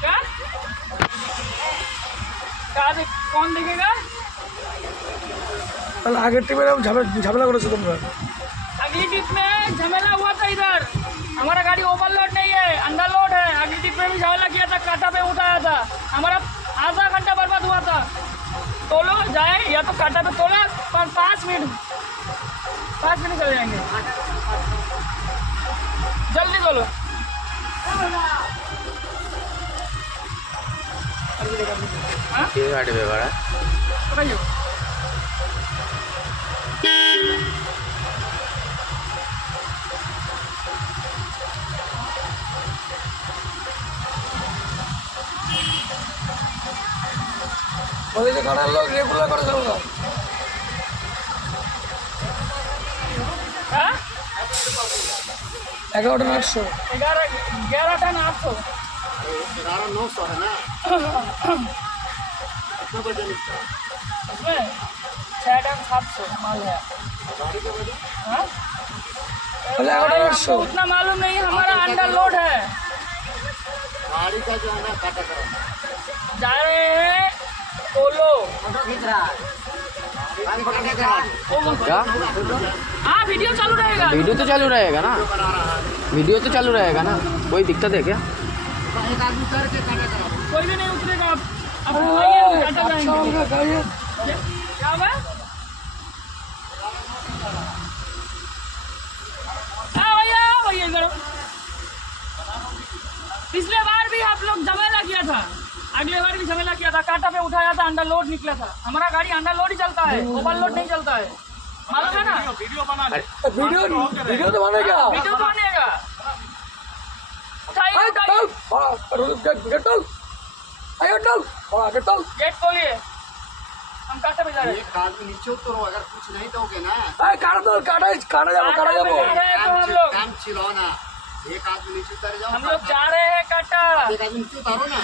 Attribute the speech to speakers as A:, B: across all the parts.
A: क्या क्या देख- कौन देखेगा
B: তাহলে আগের টিমে এরকম ঝামেলা ঝামেলা করেছো তোমরা
A: अगली ट्रिप में झमेला हुआ था इधर हमारा गाड़ी ओवरलोड नहीं है अंडर लोड है अगली ट्रिप में भी झमेला किया था काटा पे उठाया था हमारा आधा घंटा बर्बाद हुआ था तोलो जाए या तो काटा पे तोला पर पाँच मिनट पाँच मिनट चले जाएंगे जल्दी तोलो
C: কেউ হাঁটবে ভাড়া?
B: ওদিকে করার লোক রেগুলার করে চলল
A: হ্যাঁ?
B: এগারোটা আটশো?
D: এগারোটা আটশো? रारा है ना
A: उसमें छः सौ हाँ उतना मालूम नहीं हमारा अंडर लोड है
D: गाड़ी का जो है ना
A: जा रहे हैं पोलो
C: क्या
A: हाँ वीडियो चालू रहेगा
C: वीडियो तो चालू रहेगा ना वीडियो तो चालू रहेगा ना कोई दिक्कत है क्या
A: कोई भी नहीं उतरेगा आप अब क्या? पिछले बार भी आप लोग झमेला किया था। अगले बार भी झमेला किया था। कांटा पे उठाया था अंडर लोड निकला था। हमारा गाड़ी अंडर लोड ही चलता है ओवर लोड नहीं चलता है। मालूम है ना?
B: वीडियो बना वीडियो
A: वीडियो तो बनेगा वीडियो
B: तो
A: उठाइए
B: চল বড়া গেট চল আই চল বড়া গেট চল
A: गेट खोलिए हम कांटे पे जा रहे हैं
D: एक आदमी नीचे उतरो अगर कुछ नहीं दोगे ना
B: এই কাটা তো কাটাই কাটা যাবো কাটা যাবো
A: कांटे पे जा रहे हैं तो
D: काम
A: हम
D: चि-
A: लोग
D: काम चिल्लाओ ना एक आदमी नीचे उतर जाओ
A: हम लोग जा रहे हैं कांटा
D: एक आदमी नीचे उतारो ना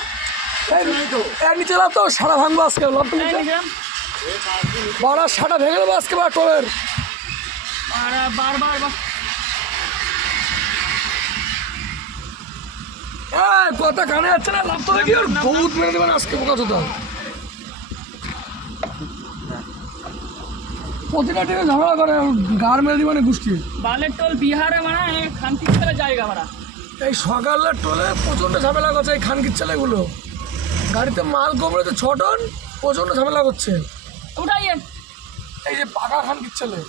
B: এই
D: नहीं दो
B: এই নিচে লাভ তো সারা ভাঙবো আজকে লাভ তো
A: नहीं,
B: নিচে
A: नहीं, हम-
D: एक आदमी नीचे
B: বড়া সাটা ভেঙে দেবো আজকে বা টোলের
A: और
B: এই কথা কানে যাচ্ছে না লাভ কি ওর বহুত মেরে দেবেন আজকে বোকা চোদা প্রতিটা টিমে ঝামেলা করে গার মেরে দিবে গোষ্ঠী।
A: বালের টোল বিহারে মানে খানকির ছেলে জায়গা মারা।
B: এই সকালের টোলে প্রচণ্ড ঝামেলা করছে এই খানকির ছেলেগুলো গাড়িতে মাল কমড়ে তো ছটন প্রচণ্ড ঝামেলা করছে।
A: ওটাই
B: এই যে পাকা খানকির ছেলে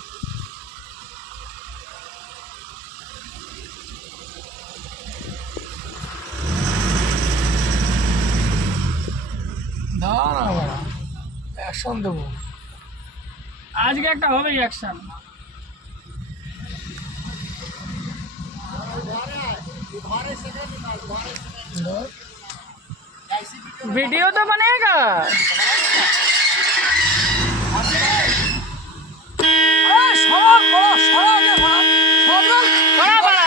B: অ্যাকশন দেবো
A: আজকে একটা হবে অ্যাকশন वीडियो तो बनेगा
B: এই সরাক বড়া সরাক এ বড়া সরাক
A: বড়া বড়া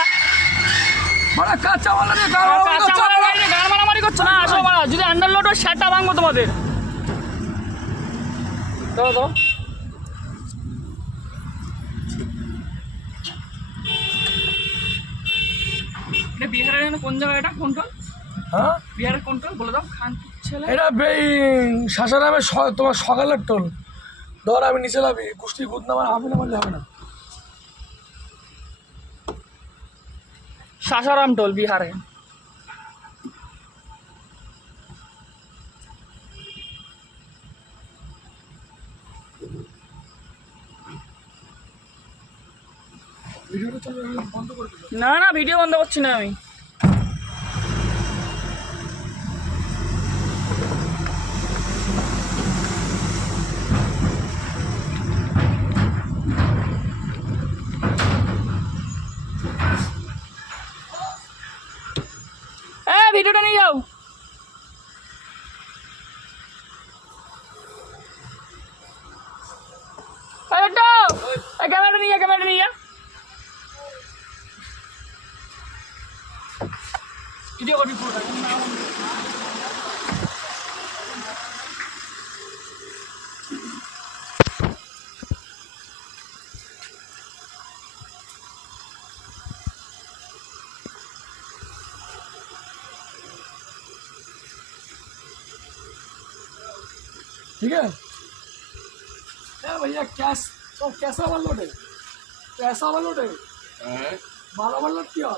B: বড়া কাঁচা বলা রে গাড়ি
A: কাঁচা মারা গাড়ি গাড় মারামারি করছো না আসো বড়া যদি আন্ডার লোড হয় সেটা ভাঙবো তোমাদের তো এটা বিহারের কোন জায়গা এটা?
B: হ্যাঁ?
A: বিহারের বলে দাও। খান ছেলে।
B: এটা শাসারামের তোমার সকালের টোল। ধর আমি নিচে লাভি কুষ্টি গুদ না হাফি না মারলে হবে না।
A: সাসারাম টোল বিহারে। না না, ভিডিও বন্ধ করছি না আমি। ভিডিওটা নিয়ে যাও। ক্যামেরাটা নিয়ে যা, ক্যামেরাটা নিয়ে যা। ভিডিও করবি পুরোটা
B: ठीक है? क्या भैया कैस तो कैसा वाला लोड है? कैसा वाला लोड है? बारह वाला लोड क्या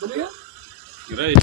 B: बोलिए। Грає.